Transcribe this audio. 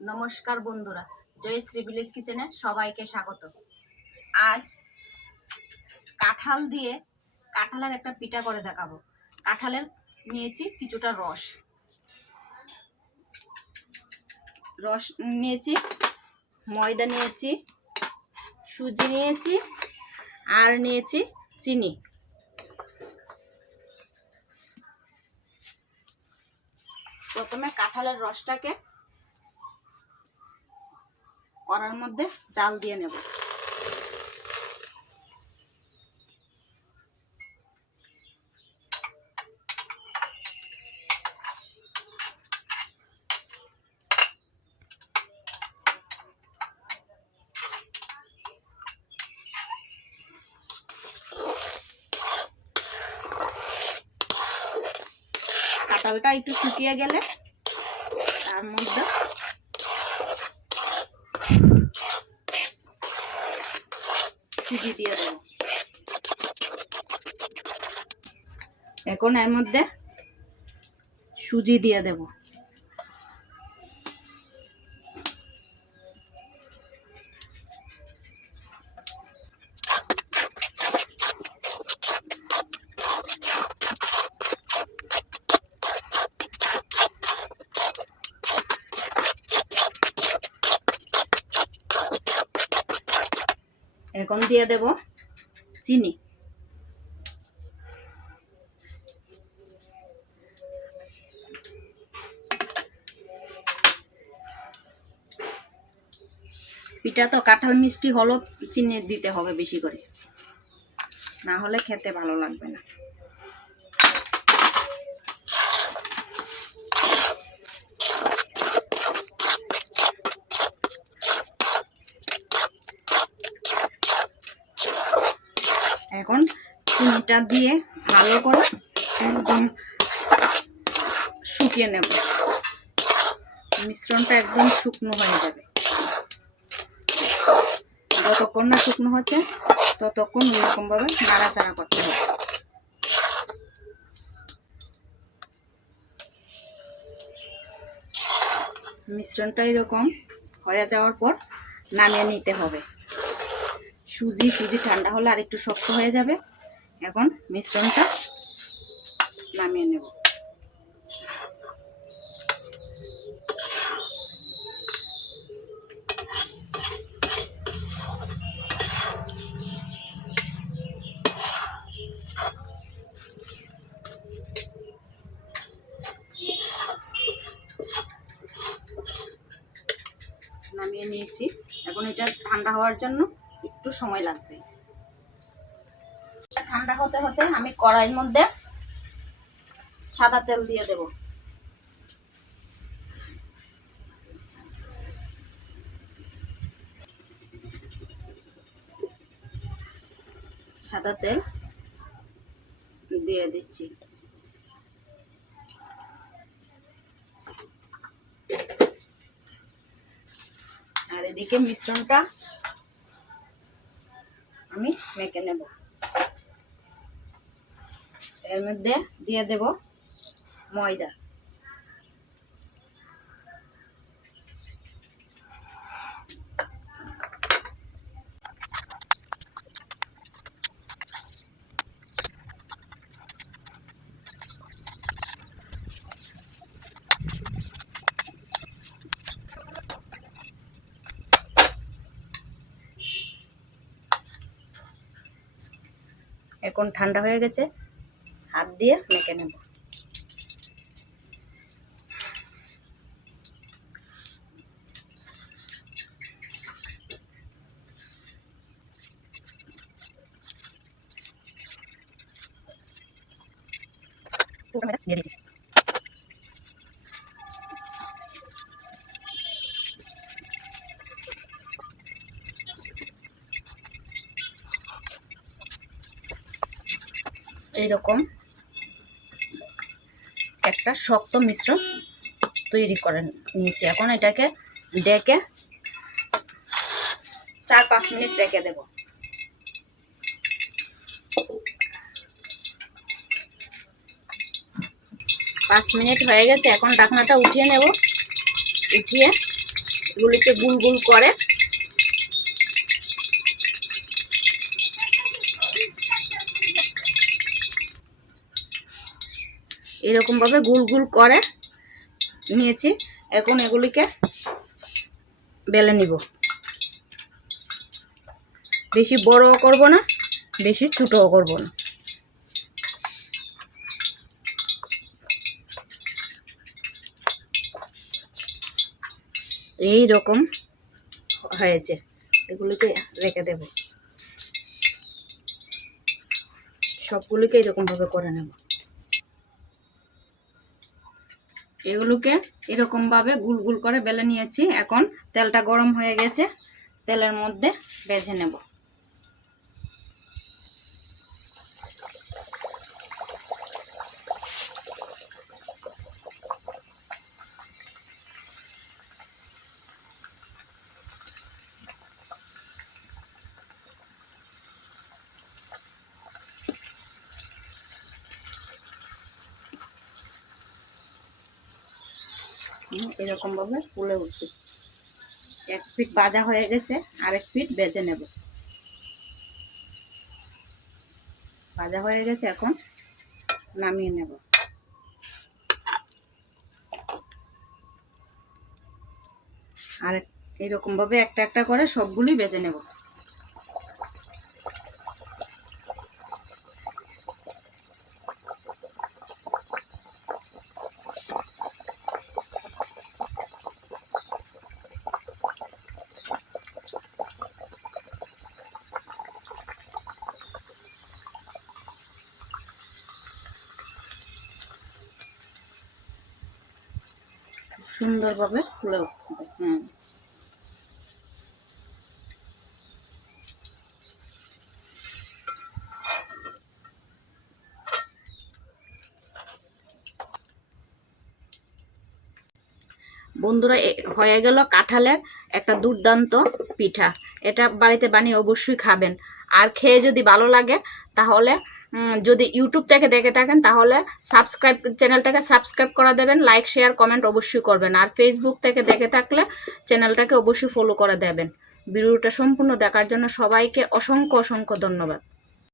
নমস্কার বন্ধুরা, জয়শ্রী ভিলেজ কিচেনে সবাইকে স্বাগত। আজ কাঁঠাল দিয়ে কাঁঠালের একটা পিঠা করে দেখাবো। কাঁঠালের নিয়েছি কিছুটা রস নিয়েছি, ময়দা নিয়েছি, সুজি নিয়েছি আর নিয়েছি চিনি। প্রথমে কাঁঠালের রসটাকে কড়ার মধ্যে জাল দিয়ে নেব। কাঁঠালটা একটু শুকিয়ে গেলে তার মধ্যে সুজি দিয়ে দেব। এখন এর মধ্যে সুজি দিয়ে দেব। এখন দিয়ে দেব চিনি। পিঠা তো কাঁঠাল মিষ্টি হলো, চিনি দিতে হবে বেশি করে, না হলে খেতে ভালো লাগবে না। এখন চিনিটা দিয়ে ভালো করে একদম শুকিয়ে নেব। মিশ্রণটা একদম শুকনো হয়ে যাবে। যতক্ষণ না শুকনো হচ্ছে ততক্ষণ এরকমভাবে নাড়াচাড়া করতে হবে। মিশ্রণটা এরকম হয়ে যাওয়ার পর নামিয়ে নিতে হবে। সুজি ঠান্ডা হলে আর একটু শক্ত হয়ে যাবে। এখন মিশ্রণটা নামিয়ে নেব। নামিয়ে নিয়েছি। এখন এটা ঠান্ডা হওয়ার জন্য একটু সময় লাগবে। ঠান্ডা হতে হতে আমি কড়াইয়ের মধ্যে সাদা তেল দিয়ে দেব। সাদা তেল দিয়ে দিচ্ছি। আর এদিকে মিশ্রণটা আমি মেখে নেব। এর মধ্যে দিয়ে দেব ময়দা। এখন ঠান্ডা হয়ে গেছে, হাত দিয়ে মেখে নেব। দিয়ে দিচ্ছি। এইরকম একটা শক্ত মিশ্রণ তৈরি করে নিয়েছি। এখন এটাকে ডেকে 4-5 মিনিট রেখে দেব। 5 মিনিট হয়ে গেছে। এখন ঢাকনাটা উঠিয়ে নেব। উঠিয়ে এগুলিকে গুল গুল করে এরকম ভাবে গুল গুল করে নিয়েছি। এখন এগুলিকে বেলে নিব। বেশি বড়ও করব না, বেশি ছোটও করব না। এই রকম হয়েছে, এগুলিকে রেখে দেব। সবগুলিকে এরকম ভাবে করে নেব। এগুলোকে এরকম ভাবে গুল গুল করে বেলে নিয়েছি। এখন তেলটা গরম হয়ে গেছে, তেলের মধ্যে ভেজে নেব। এরকম ভাবে ফুলে উঠছে। এক পিঠ ভাজা হয়ে গেছে, আরেক পিঠ ভেজে নেব। ভাজা হয়ে গেছে, এখন নামিয়ে নেব। আর এরকম ভাবে একটা একটা করে সবগুলি ভেজে নেব। সুন্দরভাবে ফুলে উঠবে। বন্ধুরা, হয়ে গেল কাঁঠালের একটা দুর্দান্ত পিঠা। এটা বাড়িতে বানিয়ে অবশ্যই খাবেন। আর খেয়ে যদি ভালো লাগে তাহলে যদি ইউটিউব থেকে দেখে থাকেন তাহলে চ্যানেলটাকে সাবস্ক্রাইব করে দেবেন, লাইক শেয়ার কমেন্ট অবশ্যই করবেন। আর ফেসবুক থেকে দেখে থাকলে চ্যানেলটাকে অবশ্যই ফলো করে দেবেন। ভিডিওটা সম্পূর্ণ দেখার জন্য সবাইকে অসংখ্য অসংখ্য ধন্যবাদ।